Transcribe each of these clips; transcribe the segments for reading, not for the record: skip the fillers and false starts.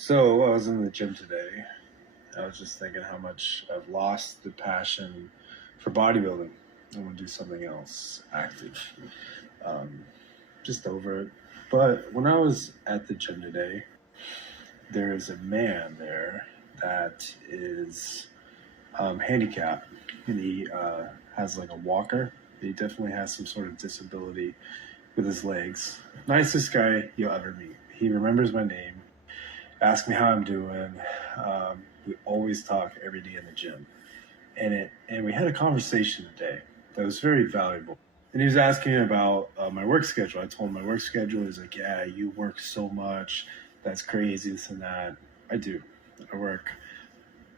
So I was in the gym today. I was just thinking how much I've lost the passion for bodybuilding. I want to do something else active. Um, just over it. But when I was at the gym today, there is a man there that is handicapped, and he has like a walker. He definitely has some sort of disability with his legs. Nicest guy you'll ever meet. He remembers my name, ask me how I'm doing. We always talk every day in the gym, and we had a conversation today that was very valuable. And he was asking me about my work schedule. I told him my work schedule. He's like, "Yeah, you work so much. That's crazy. This and that." I do. I work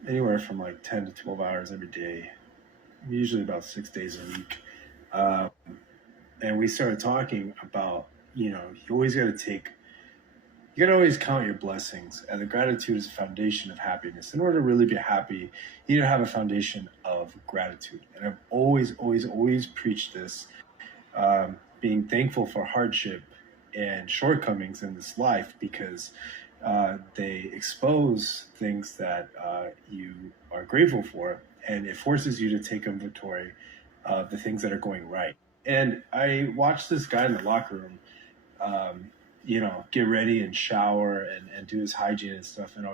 anywhere from like 10 to 12 hours every day, usually about 6 days a week. Um, and we started talking about, you always got to take you can always count your blessings, and the gratitude is a foundation of happiness. In order to really be happy, you need to have a foundation of gratitude. And I've always preached this, being thankful for hardship and shortcomings in this life because they expose things that you are grateful for, and it forces you to take inventory of the things that are going right. And I watched this guy in the locker room get ready and shower and do his hygiene and stuff. And I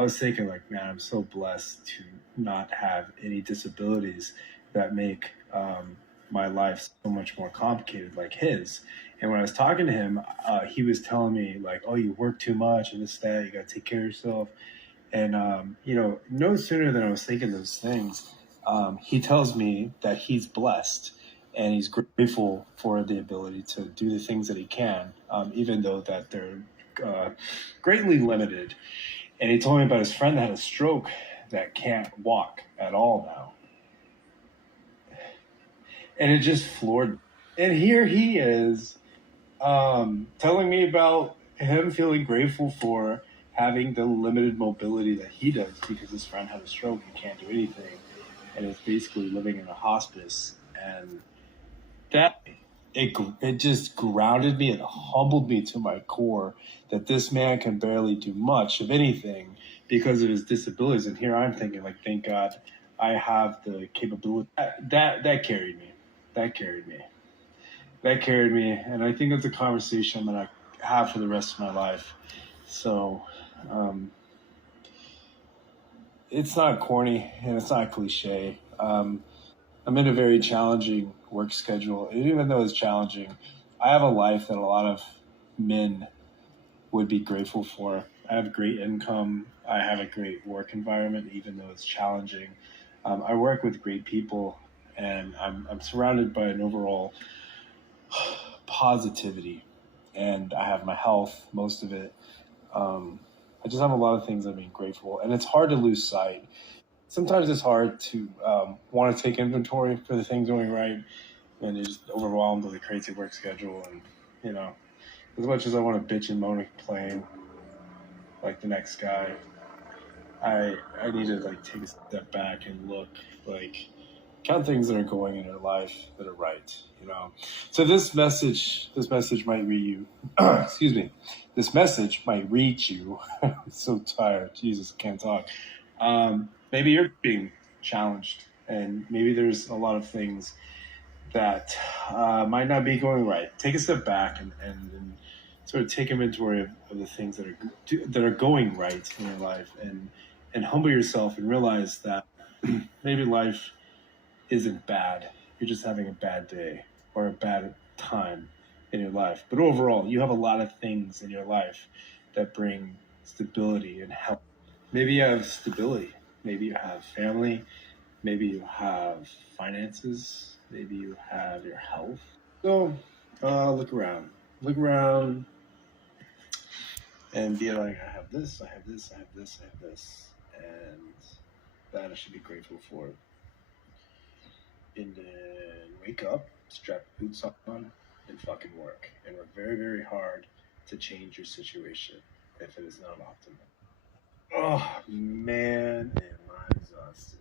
was thinking like, man, I'm so blessed to not have any disabilities that make my life so much more complicated like his. And when I was talking to him, he was telling me like, oh, you work too much and this, that, you got to take care of yourself. And, no sooner than I was thinking those things, he tells me that he's blessed and he's grateful for the ability to do the things that he can, even though that they're greatly limited. And he told me about his friend that had a stroke that can't walk at all now. And it just floored me. And here he is telling me about him feeling grateful for having the limited mobility that he does because his friend had a stroke and can't do anything and is basically living in a hospice. And that it just grounded me and humbled me to my core that this man can barely do much of anything because of his disabilities. And here I'm thinking like, thank God I have the capability. That carried me. That carried me. That carried me. And I think it's a conversation that I have for the rest of my life. So it's not corny and it's not cliche. I'm in a very challenging work schedule. And even though it's challenging, I have a life that a lot of men would be grateful for. I have great income. I have a great work environment, even though it's challenging. I work with great people, and I'm surrounded by an overall positivity. And I have my health, most of it. I just have a lot of things I'm being grateful, and it's hard to lose sight. Sometimes it's hard to want to take inventory for the things going right, and you're just overwhelmed with a crazy work schedule. And as much as I want to bitch and moan and complain like the next guy, I need to like take a step back and look, like, count things that are going in your life that are right. So this message might read you. Excuse me. This message might reach you. I'm so tired. Jesus, I can't talk. Maybe you're being challenged, and maybe there's a lot of things that might not be going right. Take a step back and sort of take inventory of the things that are going right in your life, and humble yourself and realize that maybe life isn't bad. You're just having a bad day or a bad time in your life. But overall, you have a lot of things in your life that bring stability and health. Maybe you have stability. Maybe you have family. Maybe you have finances. Maybe you have your health. So look around. Look around and be like, I have this, I have this, I have this, I have this. And that I should be grateful for. And then wake up, strap your boots on, and fucking work. And work very, very hard to change your situation if it is not optimal. Oh, man, am I exhausted.